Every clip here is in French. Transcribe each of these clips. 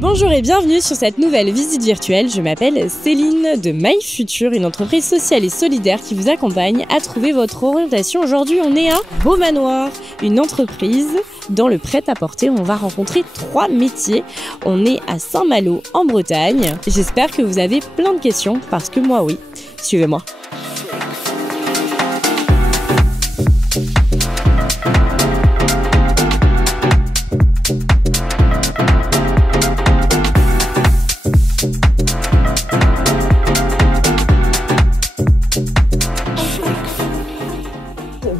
Bonjour et bienvenue sur cette nouvelle visite virtuelle. Je m'appelle Céline de My Future, une entreprise sociale et solidaire qui vous accompagne à trouver votre orientation. Aujourd'hui, on est à Beaumanoir, une entreprise dans le prêt-à-porter. On va rencontrer 3 métiers. On est à Saint-Malo en Bretagne. J'espère que vous avez plein de questions parce que moi, oui. Suivez-moi.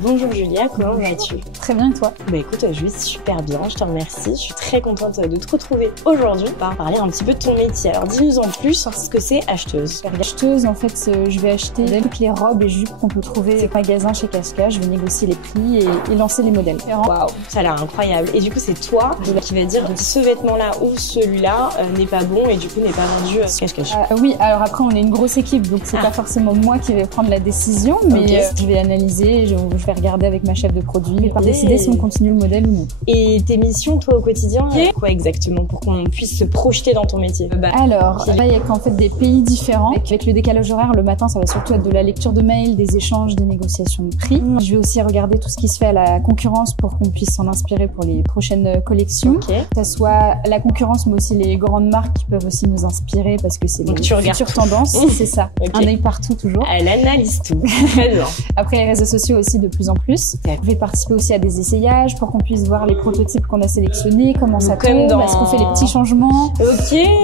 Bonjour Julia, comment vas-tu? Très bien et toi? Bah écoute, je vais super bien, je te remercie. Je suis très contente de te retrouver aujourd'hui pour parler un petit peu de ton métier. Alors dis-nous en plus ce que c'est acheteuse. Acheteuse, en fait, je vais acheter toutes les robes et jupes qu'on peut trouver au magasin chez Casca. Je vais négocier les prix et lancer les modèles. Waouh, ça a l'air incroyable. Et du coup, c'est toi qui va dire ce vêtement-là ou celui-là n'est pas bon et du coup n'est pas vendu cache-cache. Oui, alors après, on est une grosse équipe, donc c'est pas forcément moi qui vais prendre la décision, mais je vais analyser, je vais regarder avec ma chef de produit pour décider si on continue le modèle ou non. Et tes missions, toi, au quotidien, quoi exactement pour qu'on puisse se projeter dans ton métier? Alors, il y a en fait des pays différents. Avec le décalage horaire, le matin, ça va surtout être de la lecture de mails, des échanges, des négociations de prix. Je vais aussi regarder tout ce qui se fait à la concurrence pour qu'on puisse s'en inspirer pour les prochaines collections. Que ça soit la concurrence, mais aussi les grandes marques qui peuvent aussi nous inspirer parce que c'est les futures tendances. C'est ça. Un œil partout toujours. Elle analyse tout. Très bien. Après, les réseaux sociaux aussi de plus en plus. Je vais participer aussi à des essayages pour qu'on puisse voir les prototypes qu'on a sélectionnés, comment ça tombe, est-ce qu'on fait les petits changements.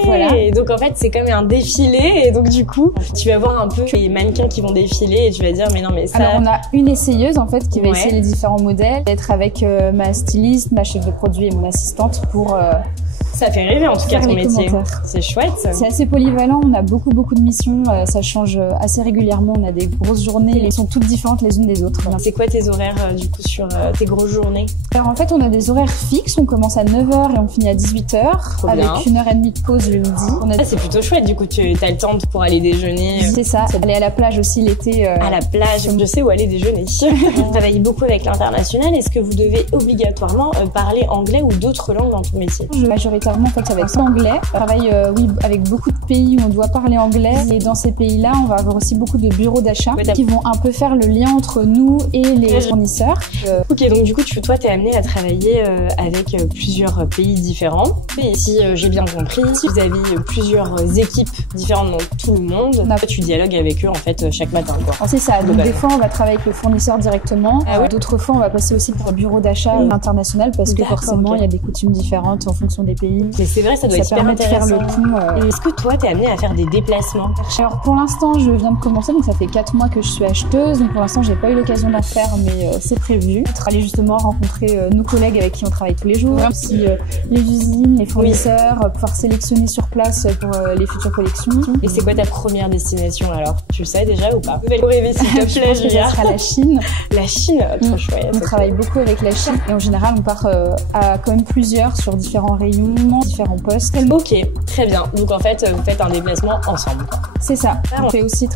Voilà. Et donc en fait c'est comme un défilé et donc du coup tu vas voir un peu les mannequins qui vont défiler et tu vas dire mais non mais ça... Alors on a une essayeuse en fait qui va essayer les différents modèles, être avec ma styliste, ma chef de produit et mon assistante pour... Ça fait rêver en tout cas ton métier. C'est chouette. C'est assez polyvalent, on a beaucoup de missions, ça change assez régulièrement, on a des grosses journées, elles sont toutes différentes les unes des autres. C'est quoi tes horaires du coup sur tes grosses journées? Alors en fait on a des horaires fixes, on commence à 9h et on finit à 18h avec 1h30 de pause le midi. C'est plutôt chouette, du coup tu as le temps pour aller déjeuner. C'est ça, aller à la plage aussi l'été. À la plage, je sais où aller déjeuner. Vous travaillez beaucoup avec l'international, est-ce que vous devez obligatoirement parler anglais ou d'autres langues dans ton métier? Majoritairement en fait avec l'anglais. On travaille avec beaucoup de pays où on doit parler anglais et dans ces pays-là on va avoir aussi beaucoup de bureaux d'achat qui vont un peu faire le lien entre nous et les fournisseurs. Ok, donc du coup toi t'es amené à travailler avec plusieurs pays différents et si j'ai bien compris vous avez plusieurs équipes différentes dans tout le monde. Tu dialogues avec eux en fait chaque matin quoi. C'est ça, donc des fois on va travailler avec le fournisseur directement, d'autres fois on va passer aussi pour un bureau d'achat international parce que forcément il y a des coutumes différentes en fonction des pays. Mais c'est vrai, ça doit être super intéressant. De faire le pont. Est-ce que toi, t'es amenée à faire des déplacements? Alors pour l'instant, je viens de commencer, donc ça fait 4 mois que je suis acheteuse. Donc pour l'instant, j'ai pas eu l'occasion d'en faire, mais c'est prévu. Aller justement rencontrer nos collègues avec qui on travaille tous les jours, aussi les usines, les fournisseurs, pouvoir sélectionner sur place pour les futures collections. Et c'est quoi ta première destination alors? Tu le sais déjà ou pas? Pour rêver s'il te plaît, Julia. Ça sera la Chine. La Chine, trop chouette. On travaille beaucoup avec la Chine et en général, on part à quand même plusieurs sur différents rayons, différents postes. Ok, très bien. Donc en fait, vous faites un déplacement ensemble. C'est ça. On fait aussi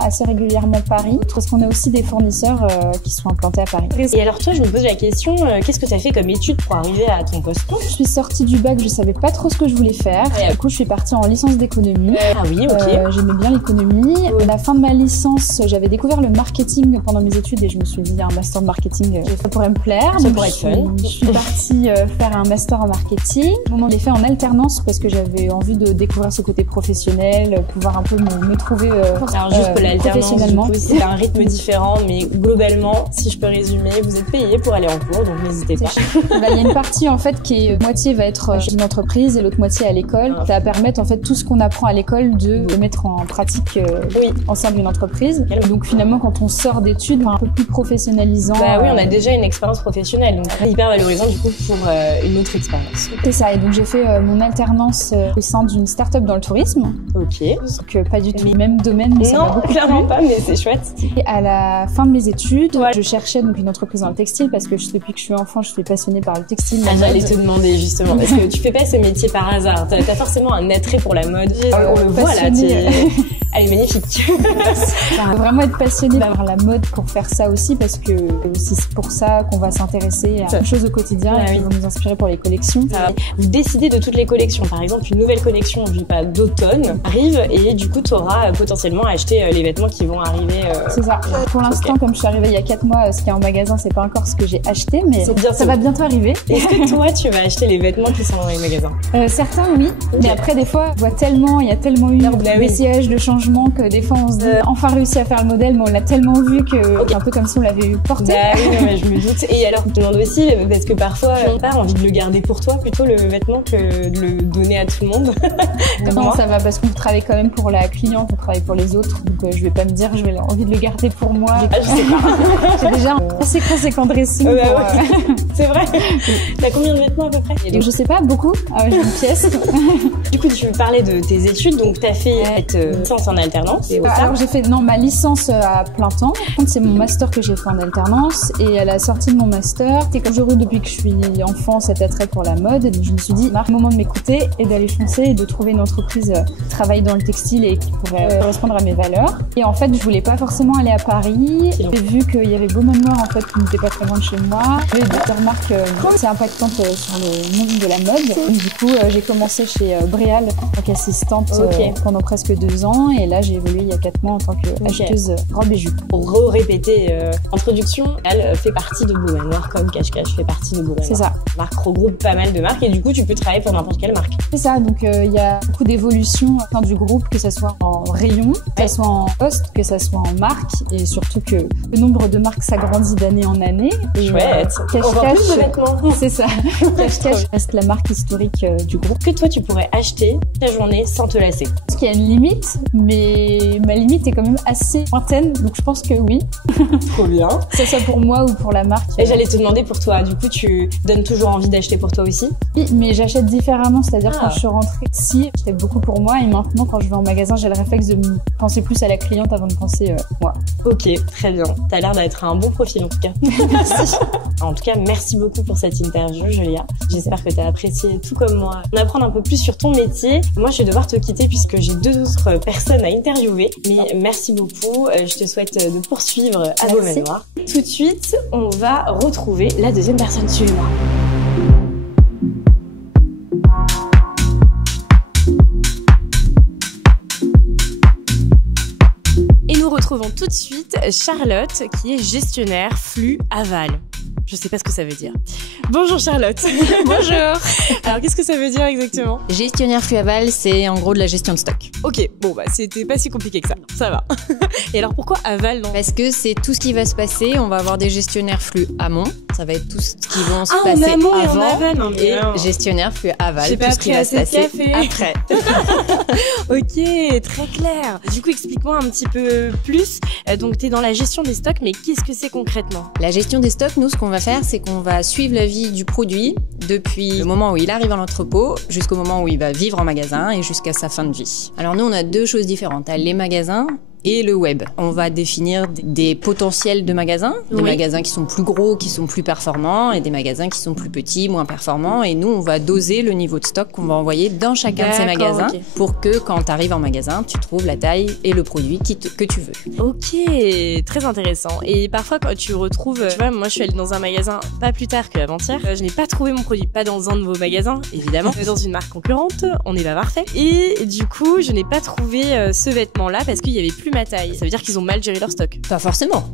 assez régulièrement Paris, parce qu'on a aussi des fournisseurs qui sont implantés à Paris. Et alors toi, je me pose la question, qu'est-ce que tu as fait comme étude pour arriver à ton poste? Je suis sortie du bac, je savais pas trop ce que je voulais faire. Du coup, je suis partie en licence d'économie. Ah oui, ok. J'aimais bien l'économie. À la fin de ma licence, j'avais découvert le marketing pendant mes études et je me suis dit un master de marketing, ça pourrait me plaire. Ça pourrait être fun. Je suis partie faire un master en marketing. Je l'ai fait en alternance parce que j'avais envie de découvrir ce côté professionnel, pouvoir un peu me trouver alors juste pour l'alternance, du coup, c'est un rythme différent, mais globalement, si je peux résumer, vous êtes payé pour aller en cours, donc n'hésitez pas. Il y a une partie en fait qui est moitié va être chez une entreprise et l'autre moitié à l'école. Ça va permettre en fait tout ce qu'on apprend à l'école de le mettre en pratique en sein d'une entreprise. Donc finalement, quand on sort d'études, un peu plus professionnalisant. Oui, on a déjà une expérience professionnelle, donc hyper valorisant du coup pour une autre expérience. C'est ça, et donc j'ai fait mon alternance au sein d'une start-up dans le tourisme. Ok. Donc pas du tout le même domaine, mais ça m'a beaucoup clairement pas, mais c'est chouette. Et à la fin de mes études, je cherchais donc une entreprise dans le textile parce que depuis que je suis enfant, je suis passionnée par le textile. J'allais te demander justement, parce que tu fais pas ce métier par hasard. T'as forcément un attrait pour la mode. On le voit là, Elle est magnifique. Faut vraiment être passionné d'avoir la mode pour faire ça aussi, parce que aussi c'est pour ça qu'on va s'intéresser à des choses au quotidien et qui vont nous inspirer pour les collections. Vous décidez de toutes les collections. Par exemple, une nouvelle collection, je dis pas d'automne, arrive et du coup, tu auras potentiellement acheté les vêtements qui vont arriver. C'est ça. Pour l'instant, comme je suis arrivée il y a 4 mois, ce qui est en magasin, c'est pas encore ce que j'ai acheté, mais ça va bientôt arriver. Est-ce que toi, tu vas acheter les vêtements qui sont dans les magasins? Certains, oui. Mais après, des fois, on voit tellement, il y a tellement eu des sièges de changement que des fois, on se dit, enfin réussi à faire le modèle, mais on l'a tellement vu que c'est un peu comme si on l'avait eu porté. Bah oui, mais je me doute. Et alors, je te demande aussi, parce que parfois, tu n'as pas envie de le garder pour toi, plutôt le vêtement, que de le donner à tout le monde. Non, ça va, parce qu'on travaille quand même pour la cliente, on travaille pour les autres. Donc, je vais pas me dire, je vais envie de le garder pour moi. Je sais pas. J'ai déjà un assez conséquent dressing. C'est vrai. T'as combien de vêtements à peu près? Je sais pas, beaucoup. J'ai une pièce. Du coup, tu parlais de tes études, donc t'as fait cette licence en alternance. Alors j'ai fait ma licence à plein temps. C'est mon master que j'ai fait en alternance, et à la sortie de mon master, c'est quand j'aurais depuis que je suis enfant cet attrait pour la mode, et je me suis dit, c'est le moment de m'écouter et d'aller foncer et de trouver une entreprise qui travaille dans le textile et qui pourrait correspondre à mes valeurs. Et en fait, je voulais pas forcément aller à Paris. J'ai vu qu'il y avait Beaumanoir en fait qui n'était pas très loin de chez moi. J'avais des remarques assez impactantes sur le monde de la mode. Et du coup, j'ai commencé chez Bréal en tant qu'assistante pendant presque 2 ans, et là j'ai évolué il y a 4 mois en tant qu'acheteuse robe et jupe. Pour répéter introduction, elle fait partie de Beaumanoir comme Cache-Cache fait partie de Beaumanoir. C'est ça. La marque regroupe pas mal de marques et du coup tu peux travailler pour n'importe quelle marque. C'est ça, donc il y a beaucoup d'évolutions au sein du groupe, que ça soit en rayon, que ça soit en poste, que ça soit en marque, et surtout que le nombre de marques s'agrandit d'année en année. Et chouette. Cache-Cache, plus de vêtements. C'est ça. Cache-Cache reste la marque historique du groupe. Que toi tu pourrais acheter ta journée sans te lasser? Parce qu'il y a une limite, mais ma limite est quand même assez lointaine, donc je pense que oui. Trop bien. Que ce soit pour moi ou pour la marque. Et j'allais te demander pour toi, du coup tu donnes toujours envie d'acheter pour toi aussi? Oui, mais j'achète différemment, c'est-à-dire quand je suis rentrée ici, j'achetais beaucoup pour moi, et maintenant quand je vais en magasin, j'ai le réflexe de penser plus à la cliente avant de penser moi. Ok, très bien. T'as l'air d'être un bon profil en tout cas. Merci. En tout cas, merci beaucoup pour cette interview, Julia. J'espère que t'as apprécié tout comme moi en apprendre un peu plus sur ton métier. Moi, je vais devoir te quitter puisque j'ai 2 autres personnes à interviewer. Mais merci beaucoup. Je te souhaite de poursuivre à Beaumanoir. Tout de suite, on va retrouver la deuxième personne. Suivez-moi. Et nous retrouvons tout de suite Charlotte, qui est gestionnaire flux aval. Je sais pas ce que ça veut dire. Bonjour Charlotte. Bonjour. Alors qu'est-ce que ça veut dire exactement? Gestionnaire flux aval, c'est en gros de la gestion de stock. Ok, bon bah c'était pas si compliqué que ça va. Et alors pourquoi aval non? Parce que c'est tout ce qui va se passer, on va avoir des gestionnaires flux amont, ça va être tout ce qui vont se passer en amont avant, et en aval. Non, et gestionnaire flux aval, j'ai tout ce qui va se passer après. Ok, très clair. Du coup explique-moi un petit peu plus. Donc t'es dans la gestion des stocks, mais qu'est-ce que c'est concrètement? La gestion des stocks, nous ce qu'on va faire, c'est qu'on va suivre la vie du produit depuis le moment où il arrive à l'entrepôt jusqu'au moment où il va vivre en magasin et jusqu'à sa fin de vie. Alors nous, on a 2 choses différentes. T'as les magasins et le web. On va définir des potentiels de magasins, des magasins qui sont plus gros, qui sont plus performants, et des magasins qui sont plus petits, moins performants. Et nous, on va doser le niveau de stock qu'on va envoyer dans chacun de ces magasins pour que quand tu arrives en magasin, tu trouves la taille et le produit que tu veux. Ok, très intéressant. Et parfois, quand tu retrouves, tu vois, moi je suis allée dans un magasin pas plus tard que avant-hier, je n'ai pas trouvé mon produit, pas dans un de vos magasins, évidemment, mais dans une marque concurrente, on n'est pas parfait. Et du coup, je n'ai pas trouvé ce vêtement-là parce qu'il y avait plus ma taille. Ça veut dire qu'ils ont mal géré leur stock. Pas forcément.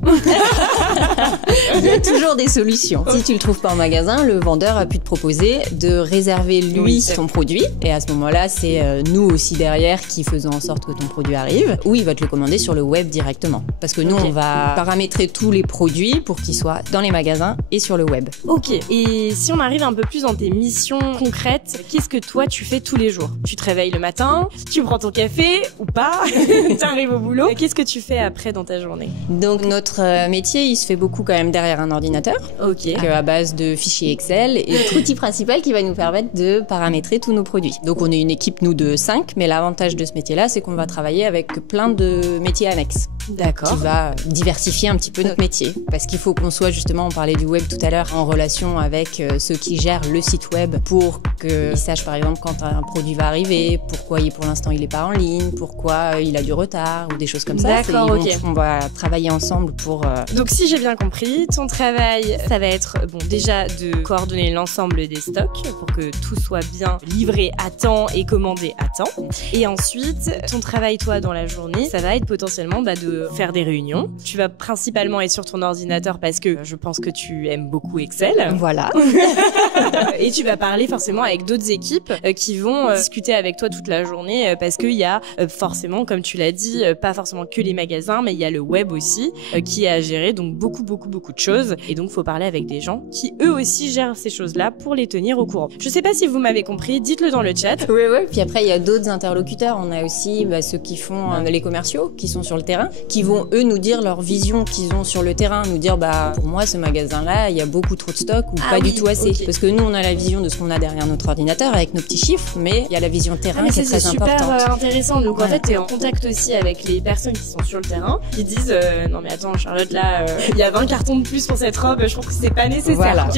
Il y a toujours des solutions. Si tu le trouves pas en magasin, le vendeur a pu te proposer de réserver lui ton produit. Et à ce moment-là, c'est nous aussi derrière qui faisons en sorte que ton produit arrive. Ou il va te le commander sur le web directement. Parce que nous, on va paramétrer tous les produits pour qu'ils soient dans les magasins et sur le web. Ok. Et si on arrive un peu plus dans tes missions concrètes, qu'est-ce que toi tu fais tous les jours? Tu te réveilles le matin, tu prends ton café ou pas, tu arrives au boulot. Qu'est-ce que tu fais après dans ta journée? Donc notre métier, il se fait beaucoup quand même derrière un ordinateur. Ok. À base de fichiers Excel et notre outil principal qui va nous permettre de paramétrer tous nos produits. Donc on est une équipe nous de 5, mais l'avantage de ce métier-là, c'est qu'on va travailler avec plein de métiers annexes. D'accord. qui va diversifier un petit peu notre métier. Parce qu'il faut qu'on soit justement, on parlait du web tout à l'heure, en relation avec ceux qui gèrent le site web pour qu'ils sachent par exemple quand un produit va arriver, pourquoi pour l'instant il n'est pas en ligne, pourquoi il a du retard ou des choses comme ça. D'accord, ok. On va travailler ensemble pour... Donc si j'ai bien compris, ton travail, ça va être déjà de coordonner l'ensemble des stocks pour que tout soit bien livré à temps et commandé à temps. Et ensuite, ton travail, toi, dans la journée, ça va être potentiellement de faire des réunions. Tu vas principalement être sur ton ordinateur parce que je pense que tu aimes beaucoup Excel. Voilà. Et tu vas parler forcément avec d'autres équipes qui vont discuter avec toi toute la journée parce qu'il y a forcément, comme tu l'as dit, pas forcément que les magasins, mais il y a le web aussi qui est à gérer, donc beaucoup de choses. Et donc, faut parler avec des gens qui, eux aussi, gèrent ces choses-là pour les tenir au courant. Je sais pas si vous m'avez compris, dites-le dans le chat. Oui. Puis après, il y a d'autres interlocuteurs. On a aussi ceux qui font les commerciaux, qui sont sur le terrain, qui vont, eux, nous dire leur vision qu'ils ont sur le terrain, nous dire, pour moi, ce magasin-là, il y a beaucoup trop de stock ou pas du tout assez. Okay. Parce que nous, on a la vision de ce qu'on a derrière notre ordinateur avec nos petits chiffres, mais il y a la vision terrain qui est très importante. C'est super intéressant. Donc, en fait, tu es en contact aussi avec les personnes qui sont sur le terrain, qui disent, non, mais attends, Charlotte, là, il y a 20 cartons de plus pour cette robe, je trouve que c'est pas nécessaire. Voilà.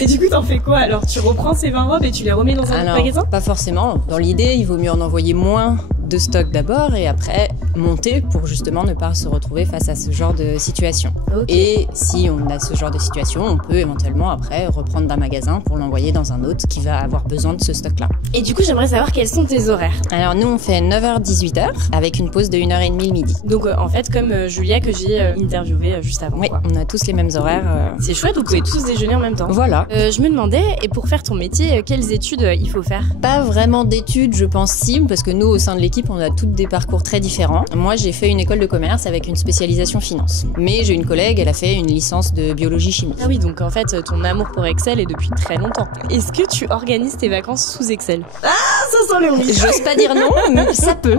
Et du coup, t'en fais quoi? Alors, tu reprends ces 20 robes et tu les remets dans un autre magasin? Pas forcément. Dans l'idée, il vaut mieux en envoyer moins de stock d'abord et après monter pour justement ne pas se retrouver face à ce genre de situation. Okay. Et si on a ce genre de situation, on peut éventuellement après reprendre d'un magasin pour l'envoyer dans un autre qui va avoir besoin de ce stock-là. Et du coup, j'aimerais savoir quels sont tes horaires. Alors nous, on fait 9h-18h avec une pause de 1h30 le midi. Donc en fait, comme Julia que j'ai interviewée juste avant. Oui, on a tous les mêmes horaires. C'est chouette, vous pouvez tous déjeuner en même temps. Voilà. Je me demandais, et pour faire ton métier, quelles études il faut faire? Pas vraiment d'études, je pense si, parce que nous, au sein de l'équipe, on a toutes des parcours très différents. Moi, j'ai fait une école de commerce avec une spécialisation finance. Mais j'ai une collègue, elle a fait une licence de biologie-chimie. Ah oui, donc en fait, ton amour pour Excel est depuis très longtemps. Est-ce que tu organises tes vacances sous Excel? Ah, ça sent le oui. J'ose pas dire non, mais ça peut.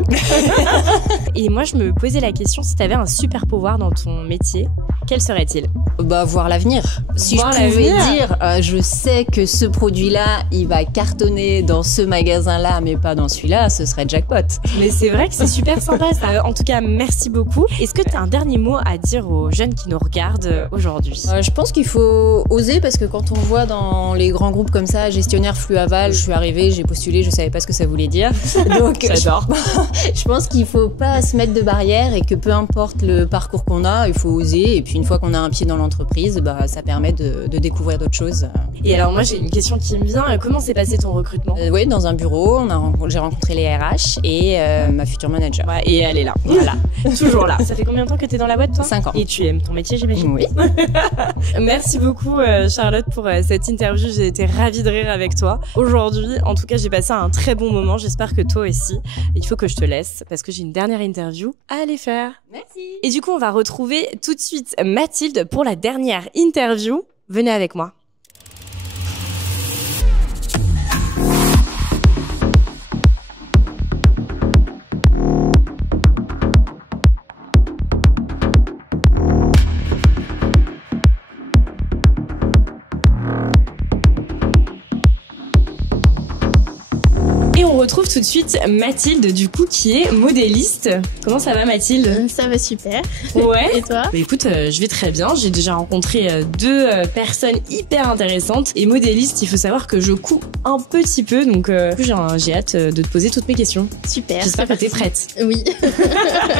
Et moi, je me posais la question, si t'avais un super pouvoir dans ton métier, quel serait-il? Voir l'avenir. Si je pouvais dire, je sais que ce produit-là, il va cartonner dans ce magasin-là, mais pas dans celui-là, ce serait jackpot. Mais c'est vrai que c'est super sympa ça. En tout cas, merci beaucoup. Est-ce que tu as un dernier mot à dire aux jeunes qui nous regardent aujourd'hui? Je pense qu'il faut oser parce que quand on voit dans les grands groupes comme ça, gestionnaire flux aval, je suis arrivée, j'ai postulé, je savais pas ce que ça voulait dire. Donc j'adore. Je pense qu'il faut pas se mettre de barrières et que peu importe le parcours qu'on a, il faut oser. Et puis une fois qu'on a un pied dans l'entreprise, ça permet de découvrir d'autres choses. Et alors moi j'ai une question qui me vient. Comment s'est passé ton recrutement? Oui, dans un bureau, j'ai rencontré les RH et ma future manager. Ouais, et elle est là. Voilà. Toujours là. Ça fait combien de temps que t'es dans la boîte, toi? 5 ans. Et tu aimes ton métier, j'imagine? Oui. Merci beaucoup, Charlotte, pour cette interview. J'ai été ravie de rire avec toi. Aujourd'hui, en tout cas, j'ai passé un très bon moment. J'espère que toi aussi. Il faut que je te laisse parce que j'ai une dernière interview à aller faire. Merci. Et du coup, on va retrouver tout de suite Mathilde pour la dernière interview. Venez avec moi. Et on retrouve tout de suite Mathilde, du coup, qui est modéliste. Comment ça va, Mathilde? Ça va super. Ouais. Et toi? Écoute, je vais très bien. J'ai déjà rencontré 2 personnes hyper intéressantes. Et modéliste, il faut savoir que je couds un petit peu. Donc, j'ai hâte de te poser toutes mes questions. Super. J'espère que t'es prête. Oui.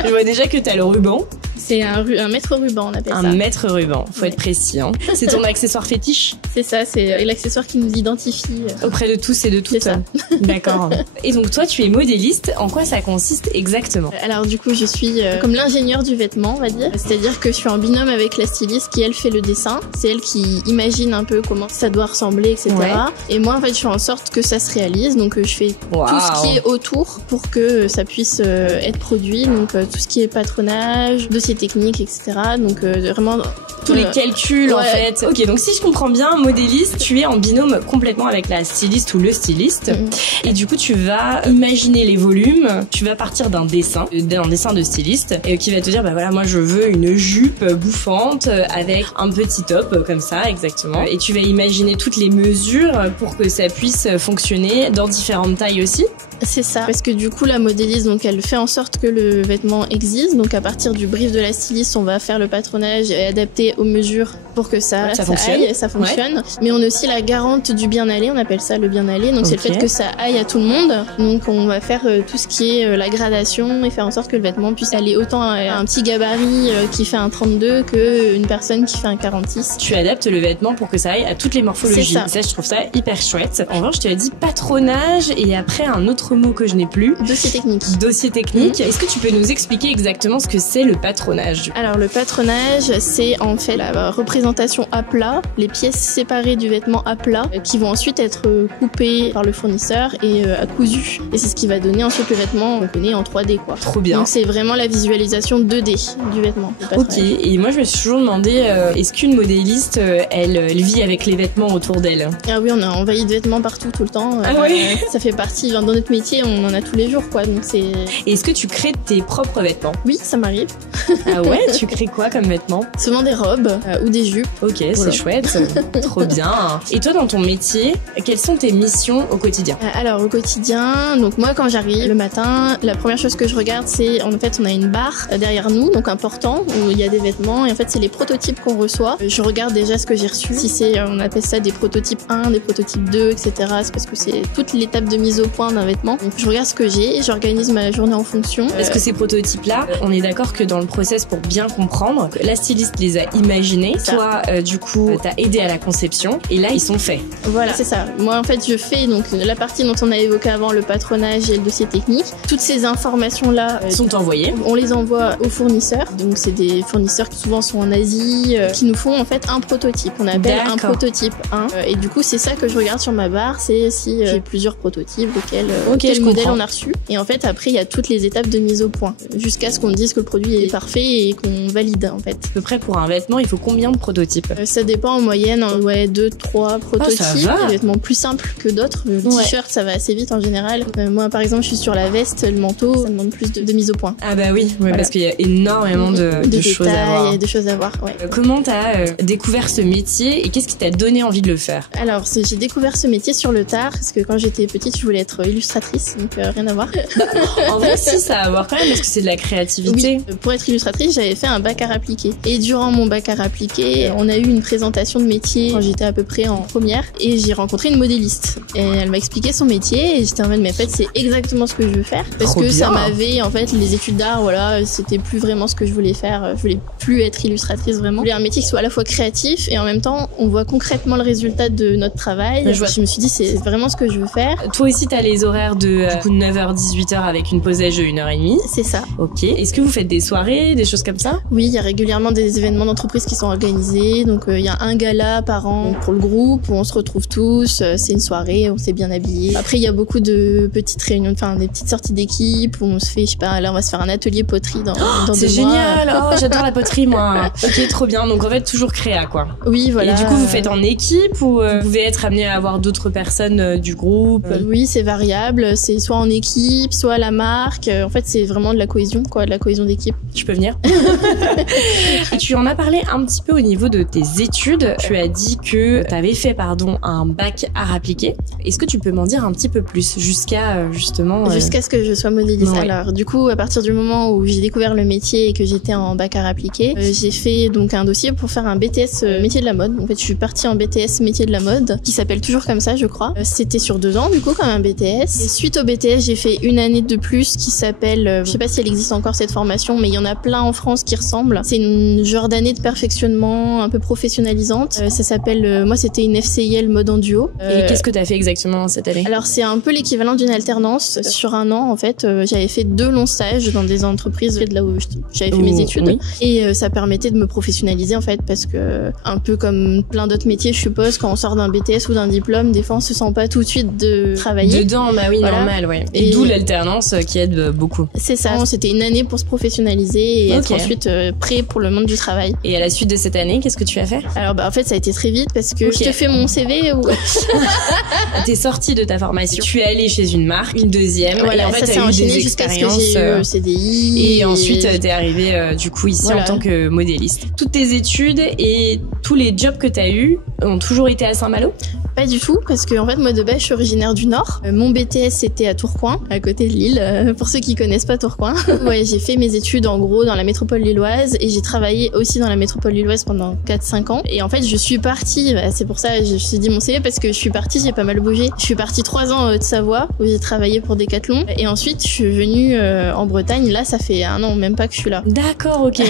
Je vois déjà que t'as le ruban. C'est un mètre ruban, on appelle ça. Un mètre ruban. Faut être précis, hein. C'est ton accessoire fétiche? C'est ça, c'est l'accessoire qui nous identifie. Auprès de tous et de toutes. C'est ça. D'accord. Et donc toi, tu es modéliste. En quoi ça consiste exactement? Alors du coup, je suis comme l'ingénieur du vêtement, on va dire. C'est-à-dire que je suis en binôme avec la styliste qui, elle, fait le dessin. C'est elle qui imagine un peu comment ça doit ressembler, etc. Ouais. Et moi, en fait, je fais en sorte que ça se réalise. Donc je fais tout ce qui est autour pour que ça puisse être produit. Donc tout ce qui est patronage, dossier technique, etc. Donc vraiment... Tous les calculs, en fait. Ok, donc si je comprends bien, modéliste, tu es en binôme complètement avec la styliste ou le styliste. Et du coup, tu vas imaginer les volumes, tu vas partir d'un dessin de styliste, qui va te dire, bah voilà, moi je veux une jupe bouffante avec un petit top, comme ça, exactement. Et tu vas imaginer toutes les mesures pour que ça puisse fonctionner dans différentes tailles aussi. C'est ça, parce que du coup la modéliste, donc elle fait en sorte que le vêtement existe, donc à partir du brief de la la styliste, on va faire le patronage et adapter aux mesures pour que ça fonctionne. Ouais. Mais on est aussi la garante du bien-aller, on appelle ça le bien-aller. Donc c'est le fait que ça aille à tout le monde. Donc on va faire tout ce qui est la gradation et faire en sorte que le vêtement puisse aller autant à un petit gabarit qui fait un 32 que une personne qui fait un 46. Tu adaptes le vêtement pour que ça aille à toutes les morphologies. Ça, je trouve ça hyper chouette. En revanche, je te dit patronage et après un autre mot que je n'ai plus. Dossier technique. Dossier technique. Est-ce que tu peux nous expliquer exactement ce que c'est le patronage? Alors le patronage, c'est en fait la représentation à plat, les pièces séparées du vêtement à plat qui vont ensuite être coupées par le fournisseur et cousues. Et c'est ce qui va donner ensuite le vêtement qu'on connaît en 3D quoi. Trop bien. Donc c'est vraiment la visualisation 2D du vêtement. Ok, et moi je me suis toujours demandé est-ce qu'une modéliste elle vit avec les vêtements autour d'elle? Ah oui, on a envahi de vêtements partout tout le temps. Ah oui. Ça fait partie dans notre métier, on en a tous les jours quoi. Donc c'est. Et est-ce que tu crées tes propres vêtements? Oui, ça m'arrive. Ah ouais, tu crées quoi comme vêtements? Souvent des robes ou des jupes. Ok, c'est chouette, trop bien. Et toi dans ton métier, quelles sont tes missions au quotidien? Alors au quotidien, donc moi quand j'arrive le matin, la première chose que je regarde c'est en fait on a une barre derrière nous, donc un portant où il y a des vêtements et en fait c'est les prototypes qu'on reçoit. Je regarde déjà ce que j'ai reçu. Si c'est, on appelle ça des prototypes 1, des prototypes 2, etc. C'est parce que c'est toute l'étape de mise au point d'un vêtement. Donc je regarde ce que j'ai, j'organise ma journée en fonction. Est-ce que ces prototypes-là, on est d'accord que dans le process pour bien comprendre, la styliste les a imaginés, toi du coup t'as aidé à la conception et là ils sont faits. Voilà, c'est ça. Moi en fait je fais donc la partie dont on a évoqué avant, le patronage et le dossier technique. Toutes ces informations-là sont envoyées. On les envoie aux fournisseurs. Donc c'est des fournisseurs qui souvent sont en Asie, qui nous font en fait un prototype. On appelle un prototype 1. Et du coup c'est ça que je regarde sur ma barre, c'est si j'ai plusieurs prototypes, quel modèle on a reçu. Et en fait après il y a toutes les étapes de mise au point jusqu'à ce qu'on dise que le produit est parfait et qu'on valide en fait. À peu près pour un vêtement il faut combien de prototypes? Ça dépend en moyenne, 2-3 prototypes. Des vêtements plus simples que d'autres. Le t-shirt ça va assez vite en général. Moi par exemple je suis sur la veste, le manteau, ça demande plus de mise au point. Ah bah oui, voilà. Parce qu'il y a énormément de choses à voir. De choses à voir, ouais. Comment t'as découvert ce métier et qu'est-ce qui t'a donné envie de le faire? Alors j'ai découvert ce métier sur le tard parce que quand j'étais petite je voulais être illustratrice, donc rien à voir. En vrai si, ça a à voir quand même parce que c'est de la créativité. Oui, pour être illustratrice j'avais fait un bac art appliqué et durant mon bac art appliqué on a eu une présentation de métier quand j'étais à peu près en première et j'ai rencontré une modéliste et elle m'a expliqué son métier et j'étais en mode mais en fait c'est exactement ce que je veux faire parce que ça m'avait en fait les études d'art voilà c'était plus vraiment ce que je voulais faire, je voulais plus être illustratrice vraiment, je voulais un métier qui soit à la fois créatif et en même temps on voit concrètement le résultat de notre travail. Je me suis dit c'est vraiment ce que je veux faire. Toi aussi t'as les horaires de 9h-18h avec une pause à jeu 1h30. C'est ça. Ok. Est-ce que vous faites des soirées, des choses comme ça? Oui, il y a régulièrement des événements d'entreprise qui sont organisés, donc il y a un gala par an pour le groupe où on se retrouve tous, c'est une soirée, on s'est bien habillés. Après il y a beaucoup de petites réunions, enfin des petites sorties d'équipe où on se fait, je sais pas, là on va se faire un atelier poterie dans 2 mois. C'est génial. Oh, j'adore la poterie moi. Ok, trop bien. Donc en fait toujours créa quoi. Oui, voilà. Et du coup vous faites en équipe ou vous pouvez être amené à avoir d'autres personnes du groupe? Oui, c'est variable, c'est soit en équipe, soit à la marque. En fait, c'est vraiment de la cohésion quoi, de la cohésion d'équipe. Je peux venir? Et tu en as parlé un petit peu au niveau de tes études. Tu as dit que tu avais fait un bac art appliqué. Est-ce que tu peux m'en dire un petit peu plus jusqu'à justement jusqu'à ce que je sois modéliste. Ouais. Alors du coup à partir du moment où j'ai découvert le métier et que j'étais en bac art appliqué, j'ai fait donc un dossier pour faire un BTS métier de la mode. En fait je suis partie en BTS métier de la mode qui s'appelle toujours comme ça je crois. C'était sur 2 ans du coup comme un BTS. Et suite au BTS j'ai fait une année de plus qui s'appelle, je sais pas si elle existe encore cette formation mais il y en a plein en France qui ressemblent. C'est une genre d'année de perfectionnement un peu professionnalisante. Ça s'appelle, moi c'était une FCIL mode en duo. Et qu'est-ce que tu as fait exactement cette année? Alors c'est un peu l'équivalent d'une alternance. Sur 1 an en fait j'avais fait 2 longs stages dans des entreprises de là où j'avais fait mes études. Oui. Et ça permettait de me professionnaliser en fait parce que un peu comme plein d'autres métiers je suppose quand on sort d'un BTS ou d'un diplôme des fois on se sent pas tout de suite de travailler dedans. Bah oui, voilà. Normal, ouais. Et d'où l'alternance qui aide beaucoup. C'est ça, c'était une année pour se professionnaliser et être ensuite prêt pour le monde du travail. Et à la suite de cette année, année, qu'est-ce que tu as fait? Alors en fait ça a été très vite parce que je te fais mon CV ou... T'es sortie de ta formation, tu es allée chez une marque, une deuxième, voilà, et en fait ça t'as eu des expériences. expériences. J'ai eu le CDI. Et ensuite t'es arrivée du coup ici en tant que modéliste. Toutes tes études et tous les jobs que t'as eu ont toujours été à Saint-Malo? Pas du tout, parce que en fait moi de base je suis originaire du Nord. Mon BTS c'était à Tourcoing, à côté de Lille, pour ceux qui connaissent pas Tourcoing. Ouais, j'ai fait mes études en gros dans la métropole lilloise et j'ai travaillé aussi dans la métropole lilloise pendant 4-5 ans. Et en fait je suis partie, c'est pour ça que je me suis dit mon CV, parce que je suis partie, j'ai pas mal bougé. Je suis partie 3 ans de Savoie où j'ai travaillé pour Decathlon et ensuite je suis venue en Bretagne. Là ça fait 1 an même pas que je suis là. D'accord, ok.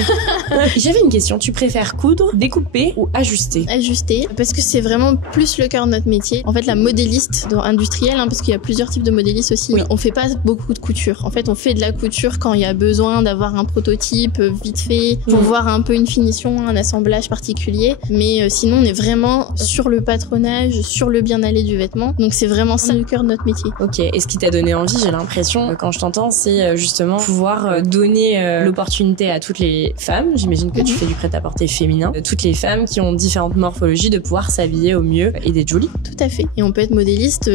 J'avais une question, tu préfères coudre, découper ou ajuster? Ajuster, parce que c'est vraiment plus le cœur de notre métier. En fait, la modéliste industrielle, parce qu'il y a plusieurs types de modélistes aussi, on fait pas beaucoup de couture. En fait, on fait de la couture quand il y a besoin d'avoir un prototype vite fait, pour voir un peu une finition, un assemblage particulier. Mais sinon, on est vraiment sur le patronage, sur le bien-aller du vêtement. Donc c'est vraiment ça le cœur de notre métier. Ok, et ce qui t'a donné envie, j'ai l'impression, quand je t'entends, c'est justement pouvoir donner l'opportunité à toutes les femmes, j'imagine que tu fais du prêt-à-porter féminin, toutes les femmes qui ont différentes morphologies, de pouvoir s'habiller au mieux et d'être jolies. Tout à fait. Et on peut être modéliste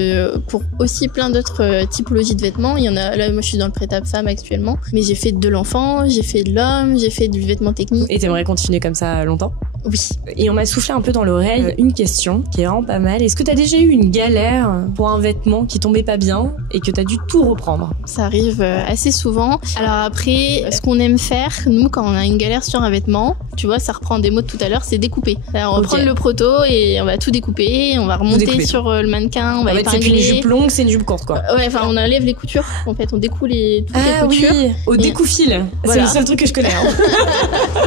pour aussi plein d'autres typologies de vêtements. Il y en a, là moi je suis dans le prêt-à-femme actuellement, mais j'ai fait de l'enfant, j'ai fait de l'homme, j'ai fait du vêtement technique. Et t'aimerais continuer comme ça longtemps? Oui. Et on m'a soufflé un peu dans l'oreille une question qui est vraiment pas mal. Est-ce que t'as déjà eu une galère pour un vêtement qui tombait pas bien et que t'as dû tout reprendre? Ça arrive assez souvent. Alors après, ce qu'on aime faire, nous, quand on a une galère sur un vêtement, tu vois, ça reprend des mots de tout à l'heure, c'est découper. Alors, on va prendre le proto et on va tout découper, on va remonter sur le mannequin, on va épingler. C'est une jupe longue, c'est une jupe courte, quoi. Ouais, enfin, on enlève les coutures. En fait, on découle toutes les coutures. Oui, au découfil. Voilà. C'est le seul truc que je connais.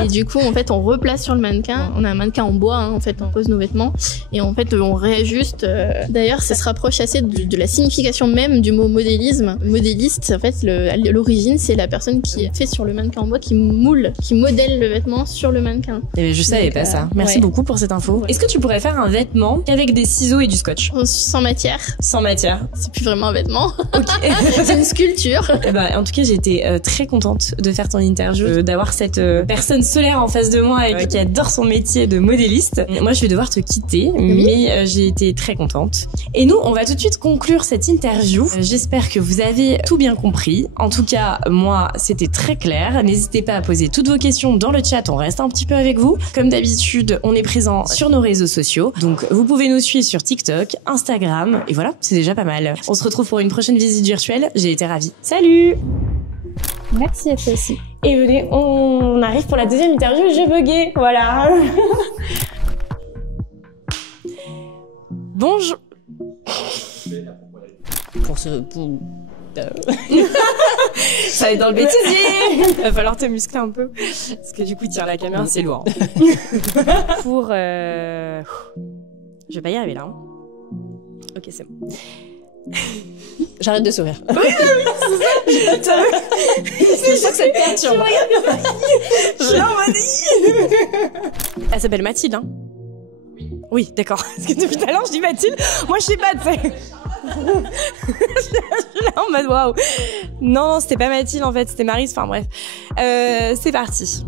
Et du coup, en fait, on replace sur le mannequin. On a un mannequin en bois, en fait, on pose nos vêtements et en fait, on réajuste. D'ailleurs, ça se rapproche assez de la signification même du mot modélisme. Modéliste, en fait, l'origine, c'est la personne qui fait sur le mannequin en bois, qui moule, qui modèle le vêtement sur le mannequin. Et je savais pas ça. Merci beaucoup pour cette info. Est-ce que tu pourrais faire un vêtement qu'avec des ciseaux et du scotch? Sans matière. Sans matière. C'est plus vraiment un vêtement. Ok. C'est une sculpture. Et en tout cas, j'ai été très contente de faire ton interview, d'avoir cette personne solaire en face de moi et qui adore son métier de modéliste. Moi, je vais devoir te quitter, mais j'ai été très contente. Et nous, on va tout de suite conclure cette interview. J'espère que vous avez tout bien compris. En tout cas, moi, c'était très clair. N'hésitez pas à poser toutes vos questions dans le chat. On reste un petit peu avec vous. Comme d'habitude, on est présent sur nos réseaux sociaux. Donc, vous pouvez nous suivre sur TikTok, Instagram. Et voilà, c'est déjà pas mal. On se retrouve pour une prochaine visite virtuelle. J'ai été ravie. Salut! Merci à toi aussi. Et venez, on arrive pour la deuxième interview. J'ai bugué. Voilà. Bonjour. Ça va être dans le bêtisier. Il va falloir te muscler un peu. Parce que du coup, tiens, la caméra, c'est lourd. Pour... Je vais pas y arriver là. Hein. Ok, c'est bon. J'arrête de sourire. Oui, c'est ça. C'est ça que ça te perturbe. Elle s'appelle Mathilde, hein? Oui, d'accord. Parce que depuis tout à l'heure, je dis Mathilde. Moi, je sais pas, tu sais. Je suis là en mode waouh. Non, c'était pas Mathilde en fait, c'était Maryse. Enfin bref. C'est parti.